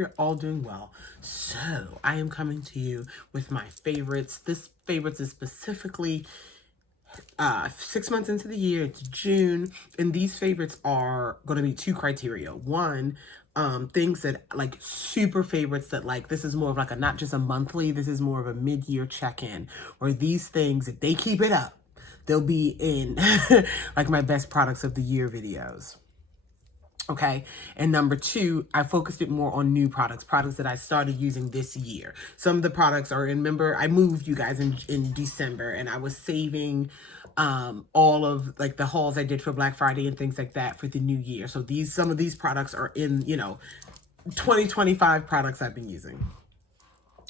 you're all doing well. So I am coming to you with my favorites. This favorites is specifically 6 months into the year. It's June, and these favorites are going to be two criteria. One, things that like super favorites that like this is more of like a not just a monthly, this is more of a mid-year check-in, or these things, if they keep it up, they'll be in like my best products of the year videos. Okay. And number two, I focused it more on new products that I started using this year. Some of the products are remember, I moved you guys in December, and I was saving all of like the hauls I did for Black Friday and things like that for the new year. So some of these products are in, 2025 products I've been using.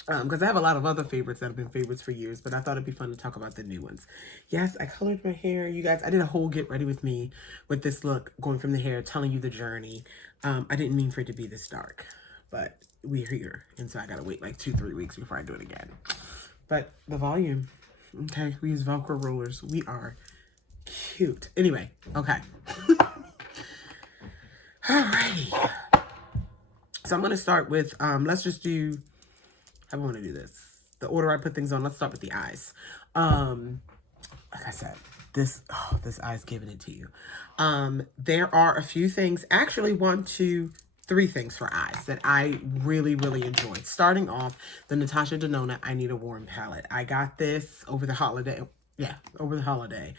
Because I have a lot of other favorites that have been favorites for years, but I thought it'd be fun to talk about the new ones. Yes, I colored my hair. You guys, I did a whole get ready with me with this look, going from the hair, telling you the journey. I didn't mean for it to be this dark, but we're here. And so I gotta wait like 2-3 weeks before I do it again. But the volume, okay, we use Velcro rollers. We are cute. Anyway, okay. Alrighty. So I'm gonna start with, let's just do, I want to do this. The order I put things on. Let's start with the eyes. Like I said, this eye's giving it to you. There are a few things, actually 1, 2, 3 things for eyes that I really, really enjoyed. Starting off, the Natasha Denona I Need a Warm palette. I got this over the holiday. Yeah, over the holiday.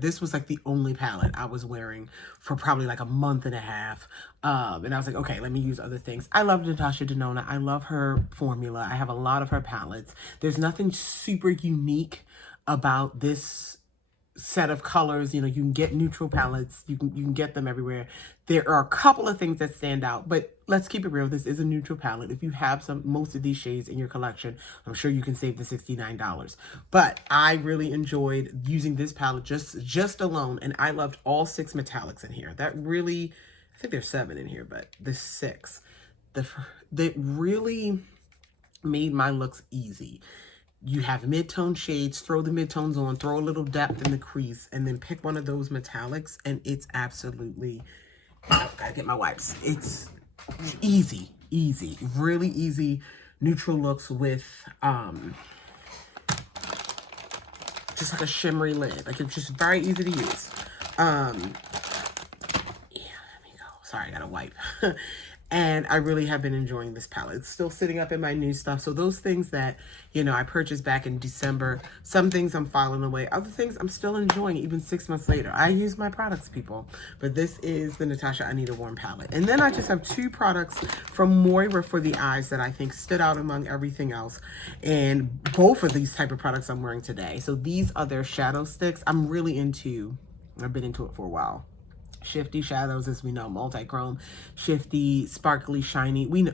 This was like the only palette I was wearing for probably like a month and a half. And I was like, okay, let me use other things. I love Natasha Denona. I love her formula. I have a lot of her palettes. There's nothing super unique about this set of colors. You can get neutral palettes. You can get them everywhere. There are a couple of things that stand out, but let's keep it real. This is a neutral palette. If you have most of these shades in your collection, I'm sure you can save the $69. But I really enjoyed using this palette just alone, and I loved all 6 metallics in here. That really, I think there's 7 in here, but the 6, that really made my looks easy. You have mid-tone shades, throw the mid-tones on, throw a little depth in the crease, and then pick one of those metallics, and it's absolutely, gotta get my wipes. It's easy, really easy neutral looks with just like a shimmery lid. Like, it's just very easy to use. Yeah, there we go. Sorry, I gotta wipe. And I really have been enjoying this palette. It's still sitting up in my new stuff. So those things that, I purchased back in December, some things I'm filing away. Other things I'm still enjoying even 6 months later. I use my products, people. But this is the Natasha I Need a Warm palette. And then I just have 2 products from Moira for the eyes that I think stood out among everything else. And both of these type of products I'm wearing today. So these are their shadow sticks. I've been into it for a while. Shifty shadows, as we know, multi-chrome, shifty, sparkly, shiny. We know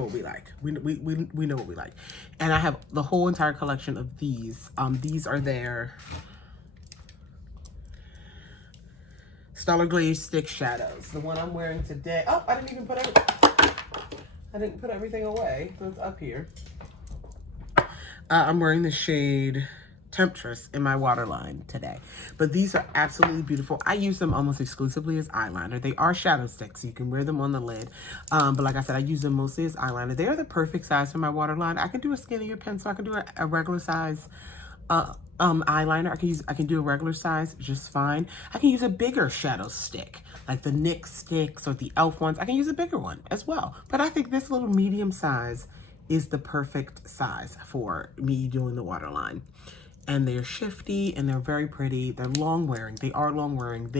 what we like. We know what we like. And I have the whole entire collection of these. These are their Stellar Glaze Stick Shadows. The one I'm wearing today. Oh, I didn't put everything away, so it's up here. I'm wearing the shade Temptress in my waterline today. But these are absolutely beautiful. I use them almost exclusively as eyeliner. They are shadow sticks, so you can wear them on the lid. But like I said, I use them mostly as eyeliner. They are the perfect size for my waterline. I can do a skinnier pencil. I can do a regular size eyeliner. I can do a regular size just fine. I can use a bigger shadow stick, like the NYX sticks or the e.l.f. ones. I can use a bigger one as well. But I think this little medium size is the perfect size for me doing the waterline. And they're shifty and they're very pretty. They're long wearing. They are long wearing.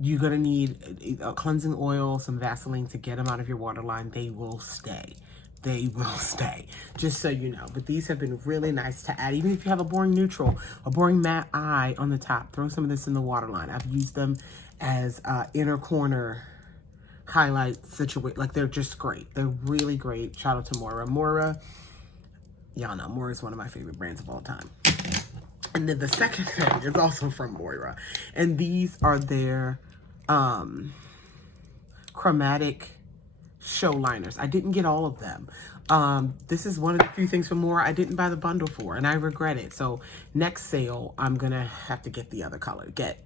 You're gonna need a cleansing oil, some Vaseline to get them out of your waterline. They will stay. They will stay, just so you know. But these have been really nice to add. Even if you have a boring neutral, a boring matte eye on the top, throw some of this in the waterline. I've used them as inner corner highlight situation. Like, they're just great. They're really great. Shout out to Moira. Moira, y'all know Moira is one of my favorite brands of all time. And then the second thing is also from Moira. And these are their chromatic show liners. I didn't get all of them. This is one of the few things from more I didn't buy the bundle for, and I regret it. So next sale, I'm gonna have to get the other color, get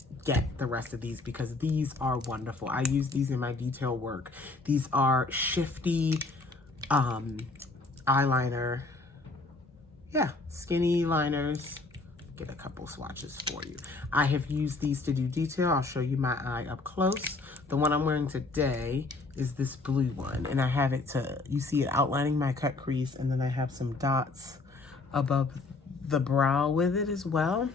the rest of these, because these are wonderful. I use these in my detail work. These are shifty eyeliner, yeah, skinny liners. Get a couple swatches for you. I have used these to do detail. I'll show you my eye up close. The one I'm wearing today is this blue one, and I have it to, you see it outlining my cut crease, and then I have some dots above the brow with it as well.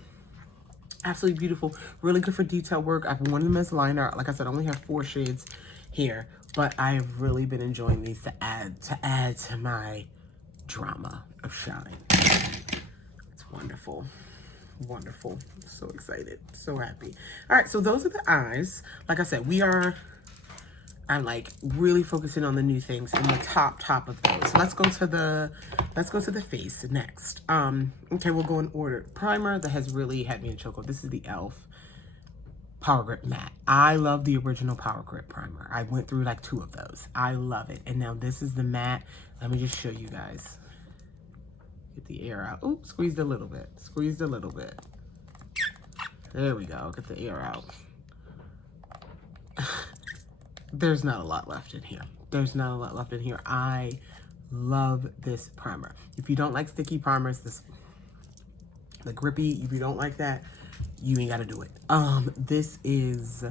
Absolutely beautiful, really good for detail work. I've worn them as liner. Like I said, I only have 4 shades here, but I've really been enjoying these to add to my drama of shine. It's wonderful. Wonderful. So excited. So happy. All right, so those are the eyes. Like I said, I'm like really focusing on the new things in the top of those. So let's go to the face next. Okay, we'll go in order. Primer that has really had me in choco. This is the e.l.f. Power Grip Matte. I love the original Power Grip primer. I went through like 2 of those. I love it. And now this is the matte. Let me just show you guys. Get the air out. Oops, squeezed a little bit. Squeezed a little bit. There we go. Get the air out. There's not a lot left in here. There's not a lot left in here. I love this primer. If you don't like sticky primers, the grippy, if you don't like that, you ain't got to do it. This is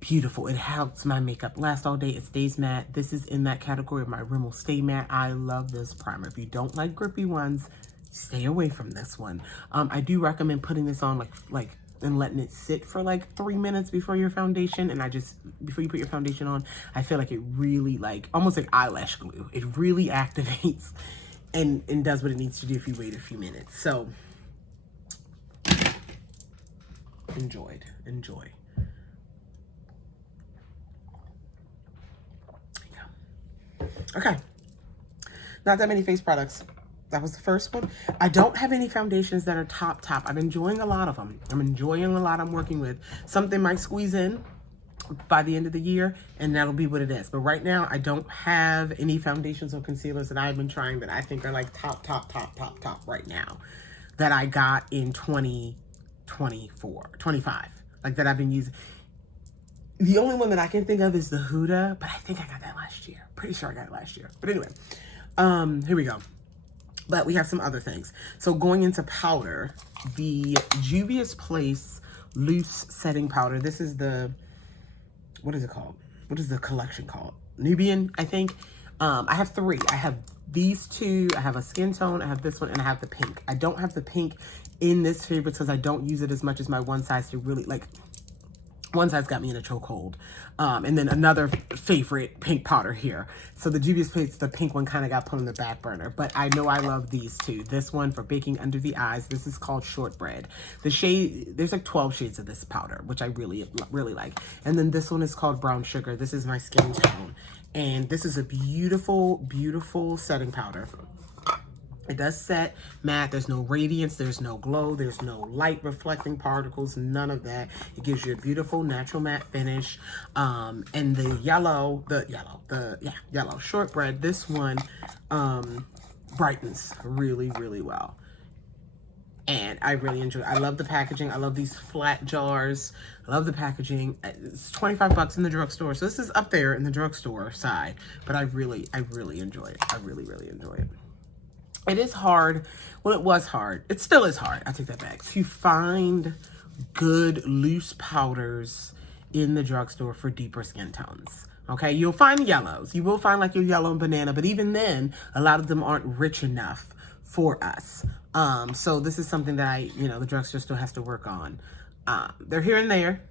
beautiful. It helps my makeup last all day. It stays matte. This is in that category of my Rimmel Stay Matte. I love this primer. If you don't like grippy ones, stay away from this one. I do recommend putting this on like and letting it sit for like 3 minutes before your foundation. And before you put your foundation on, I feel like it really almost like eyelash glue. It really activates and does what it needs to do if you wait a few minutes. So enjoy. Okay, not that many face products. That was the first one. I don't have any foundations that are top. I'm enjoying a lot of them. I'm enjoying a lot I'm working with. Something might squeeze in by the end of the year, and that'll be what it is. But right now, I don't have any foundations or concealers that I've been trying that I think are like top right now that I got in 2024, 25, like that I've been using. The only one that I can think of is the Huda, but I think I got that last year. Pretty sure I got it last year. But anyway, here we go. But we have some other things. So going into powder, the Juvia's Place Loose Setting Powder. This is what is it called? What is the collection called? Nubian, I think. I have 3. I have these 2. I have a skin tone. I have this one, and I have the pink. I don't have the pink in this favorite because I don't use it as much as my one size to really one size got me in a chokehold. And then another favorite pink powder here. So the Juvia's Place, the pink one kind of got put on the back burner. But I know I love these 2. This one for baking under the eyes. This is called Shortbread. The shade, there's like 12 shades of this powder, which I really like. And then this one is called Brown Sugar. This is my skin tone. And this is a beautiful, beautiful setting powder. It does set matte. There's no radiance. There's no glow. There's no light reflecting particles. None of that. It gives you a beautiful natural matte finish. And the yellow Shortbread, this one brightens really, really well. And I really enjoy it. I love the packaging. I love these flat jars. I love the packaging. It's $25 in the drugstore. So this is up there in the drugstore side. But I really enjoy it. I really enjoy it. It is hard. Well, it was hard. It still is hard. I take that back. To find good loose powders in the drugstore for deeper skin tones. Okay, you'll find yellows. You will find like your yellow and banana, but even then, a lot of them aren't rich enough for us. So this is something that the drugstore still has to work on. They're here and there.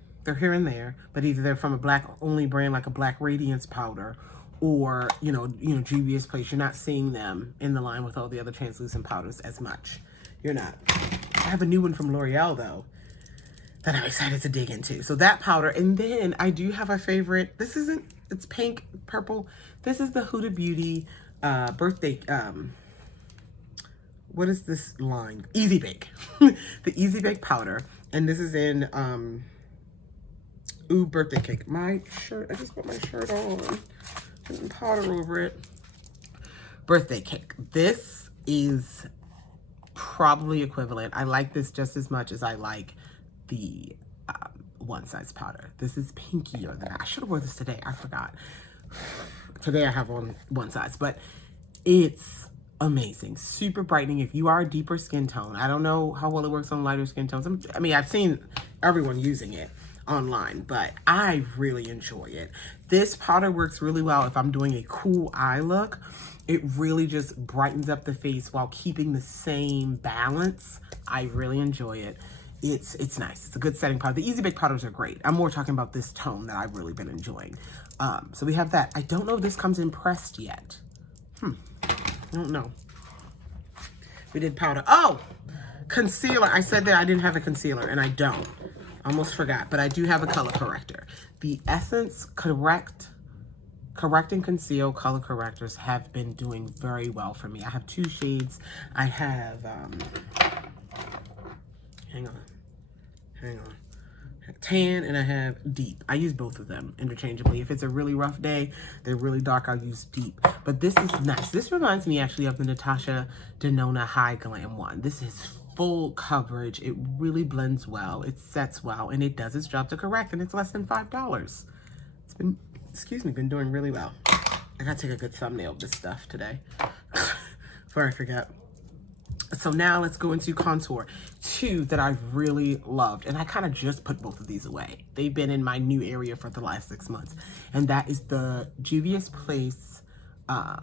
But either they're from a black only brand like a Black Radiance powder, or, Juvia's Place. You're not seeing them in the line with all the other translucent powders as much. You're not. I have a new one from L'Oreal, though, that I'm excited to dig into. So that powder. And then I do have a favorite. It's pink, purple. This is the Huda Beauty birthday, what is this line? Easy Bake. The Easy Bake powder. And this is in, birthday cake. My shirt, I just put my shirt on. Powder over it. birthday cake. This is probably equivalent. I like this just as much as I like the one size powder. This is pinkier than I should have worn this today. I forgot. Today I have on one size, but it's amazing. Super brightening. If you are a deeper skin tone, I don't know how well it works on lighter skin tones. I mean, I've seen everyone using it online, but I really enjoy it. This powder works really well if I'm doing a cool eye look. It really just brightens up the face while keeping the same balance. I really enjoy it. It's nice. It's a good setting powder. The Easy Bake powders are great. I'm more talking about this tone that I've really been enjoying. So we have that. I don't know if this comes in pressed yet. I don't know. We did powder. Oh, concealer. I said that I didn't have a concealer, and I don't. Almost forgot, but I do have a color corrector. The Essence Correct and Conceal color correctors have been doing very well for me. I have 2 shades. I have, hang on, tan, and I have deep. I use both of them interchangeably. If it's a really rough day, they're really dark, I'll use deep. But this is nice. This reminds me actually of the Natasha Denona High Glam one. This is full coverage. It really blends well. It sets well, and it does its job to correct, and it's less than $5. It's been, been doing really well. I gotta take a good thumbnail of this stuff today before I forget. So now let's go into contour. 2 that I've really loved, and I kind of just put both of these away. They've been in my new area for the last 6 months, and that is the Juvia's Place.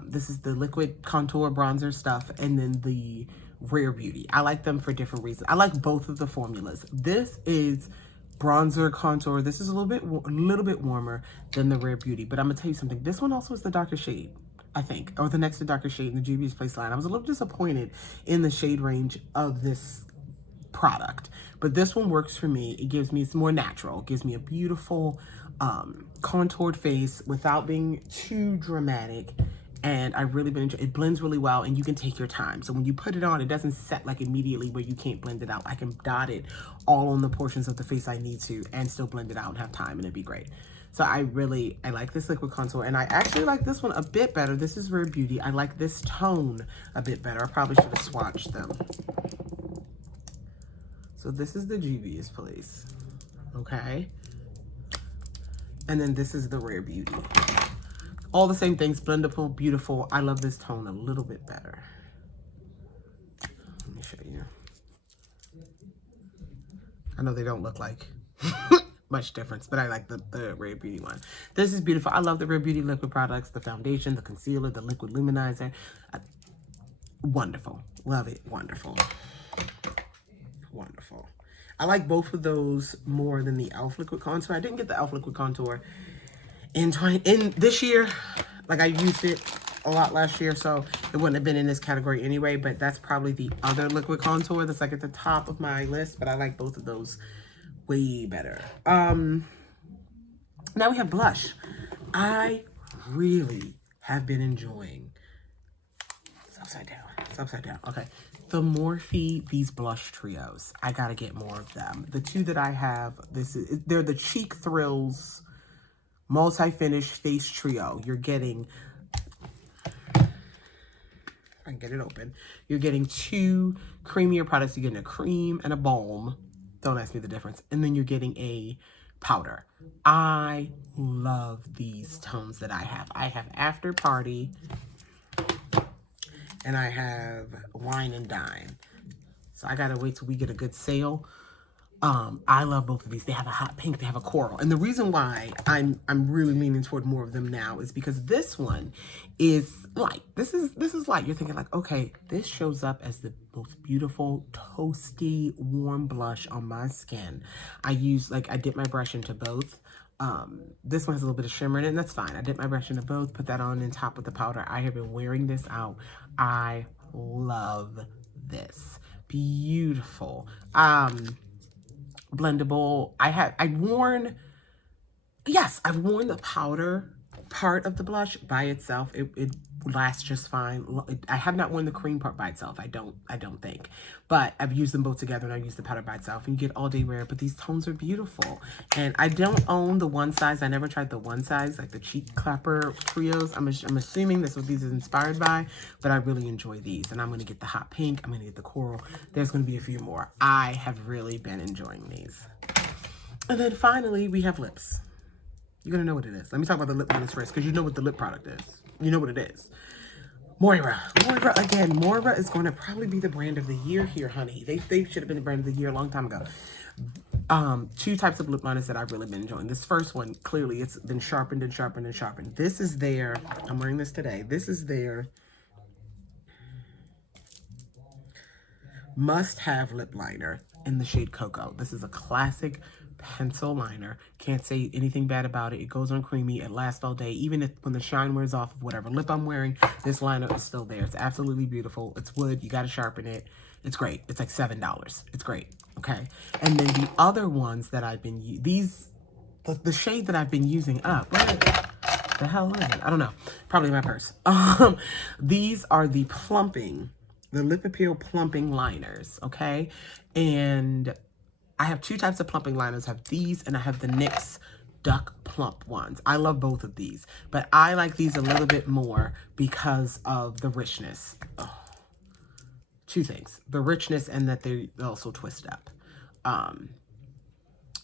This is the liquid contour bronzer stuff, and then the Rare Beauty. I like them for different reasons. I like both of the formulas. This is bronzer contour. This is a little bit warmer than the Rare Beauty, but I'm gonna tell you something. This one also is the darker shade, I think, or the next to darker shade in the Juvia's Place line. I was a little disappointed in the shade range of this product, but this one works for me. It gives me, it's more natural. It gives me a beautiful contoured face without being too dramatic. And I've really been enjoying it. It blends really well, and you can take your time. So when you put it on, it doesn't set like immediately where you can't blend it out. I can dot it all on the portions of the face I need to and still blend it out and have time, and it'd be great. So I like this liquid contour, and I actually like this one a bit better. This is Rare Beauty. I like this tone a bit better. I probably should have swatched them. So this is the Juvia's Place, okay? And then this is the Rare Beauty. All the same things, blendable, beautiful. I love this tone a little bit better. Let me show you. I know they don't look like much difference, but I like the Rare Beauty one. This is beautiful. I love the Rare Beauty liquid products, the foundation, the concealer, the liquid luminizer. Wonderful. Love it. Wonderful. Wonderful. I like both of those more than the e.l.f. liquid contour. I didn't get the e.l.f. liquid contour in this year. Like, I used it a lot last year, so it wouldn't have been in this category anyway, but that's probably the other liquid contour that's like at the top of my list, but I like both of those way better. Now we have blush. I really have been enjoying, it's upside down, okay, the Morphe, these blush trios. I gotta get more of them. The 2 that I have, they're the Cheek Thrills multi-finish face trio. You're getting, I can get it open. You're getting 2 creamier products. You're getting a cream and a balm. Don't ask me the difference. And then you're getting a powder. I love these tones that I have. I have After Party, and I have Wine and Dine. So I gotta wait till we get a good sale. I love both of these. They have a hot pink, they have a coral. And the reason why I'm really leaning toward more of them now is because this one is light. This is light. You're thinking like, okay, this shows up as the most beautiful, toasty, warm blush on my skin. I dip my brush into both. This one has a little bit of shimmer in it, and that's fine. I dip my brush into both, put that on top of the powder. I have been wearing this out. I love this. Beautiful. Blendable. I've worn the powder part of the blush by itself, it lasts just fine. I have not worn the cream part by itself. I don't think, but I've used them both together, and I use the powder by itself, and you get all day wear. But these tones are beautiful, and I don't own the one size. I never tried the one size, like the cheek clapper trios. I'm assuming that's what these is inspired by, but I really enjoy these, and I'm gonna get the hot pink. I'm gonna get the coral. There's gonna be a few more. I have really been enjoying these. And then finally, we have lips. You're going to know what it is. Let me talk about the lip liners first, because you know what the lip product is. You know what it is. Moira. Moira, again, Moira is going to probably be the brand of the year here, honey. They should have been the brand of the year a long time ago. Two types of lip liners that I've really been enjoying. This first one, clearly, it's been sharpened and sharpened and sharpened. This is their, I'm wearing this today. This is their must-have lip liner in the shade Cocoa. This is a classic pencil liner. Can't say anything bad about it. It goes on creamy. It lasts all day. Even if when the shine wears off of whatever lip I'm wearing, this liner is still there. It's absolutely beautiful. It's wood. You got to sharpen it. It's great. It's like $7. It's great. Okay. And then the other ones that I've been, the shade that I've been using up, what the hell is it? I don't know. Probably my purse. These are the Lip Appeal plumping liners. Okay. And I have two types of plumping liners. I have these, and I have the NYX Duck Plump ones. I love both of these, but I like these a little bit more because of the richness. Oh. Two things. The richness and that they also twist up.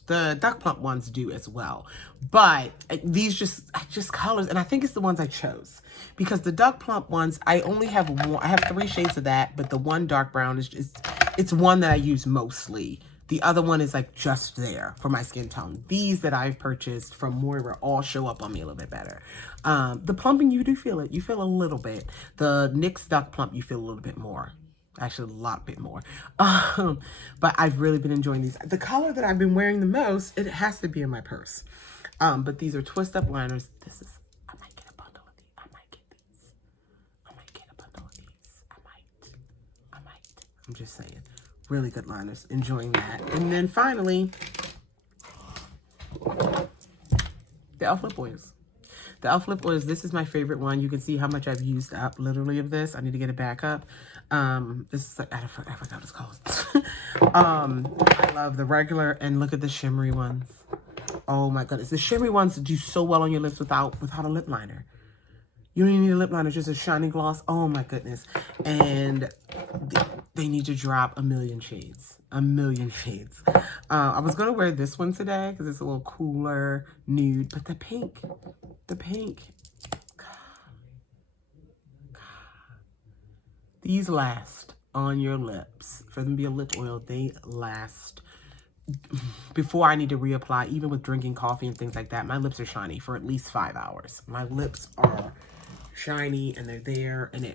The Duck Plump ones do as well. But these just colors, and I think it's the ones I chose. Because the Duck Plump ones, I only have one. I have 3 shades of that, but the one dark brown is it's one that I use mostly. The other one is like just there for my skin tone. These that I've purchased from Moira all show up on me a little bit better. The plumping, you do feel it. You feel a little bit. The NYX Duck Plump, you feel a little bit more. Actually, a lot bit more. But I've really been enjoying these. The color that I've been wearing the most, it has to be in my purse. But these are twist up liners. I might get a bundle of these. I might get these. I might get a bundle of these. I might. I'm just saying. Really good liners. Enjoying that. And then finally, the e.l.f. lip oils. The e.l.f. lip oils, this is my favorite one. You can see how much I've used up literally of this. I need to get it back up. This is like, I forgot what it's called. I love the regular, and look at the shimmery ones. Oh my goodness. The shimmery ones do so well on your lips without a lip liner. You don't even need a lip liner, just a shiny gloss. Oh my goodness. And they need to drop a million shades. A million shades. I was going to wear this one today because it's a little cooler nude. But the pink. These last on your lips. For them to be a lip oil, they last. Before I need to reapply, even with drinking coffee and things like that, my lips are shiny for at least 5 hours. My lips are shiny and they're there, and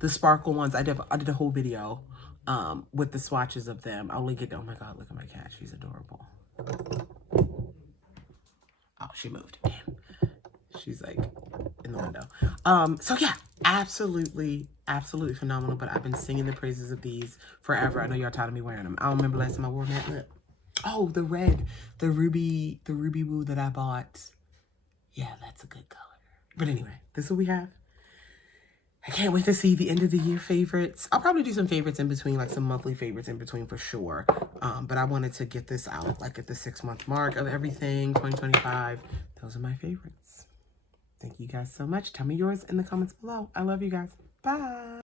the sparkle ones, I did a whole video with the swatches of them. I'll link it. Oh my god, look at my cat, she's adorable. Oh, she moved. Damn, she's like in the window. So yeah, absolutely phenomenal. But I've been singing the praises of these forever. I know y'all tired of me wearing them. I don't remember last time I wore matte lip. Oh, the red, the ruby woo that I bought. Yeah, that's a good color. But anyway, this is what we have. I can't wait to see the end of the year favorites. I'll probably do some favorites in between, like some monthly favorites in between for sure. But I wanted to get this out like at the 6-month mark of everything, 2025. Those are my favorites. Thank you guys so much. Tell me yours in the comments below. I love you guys. Bye.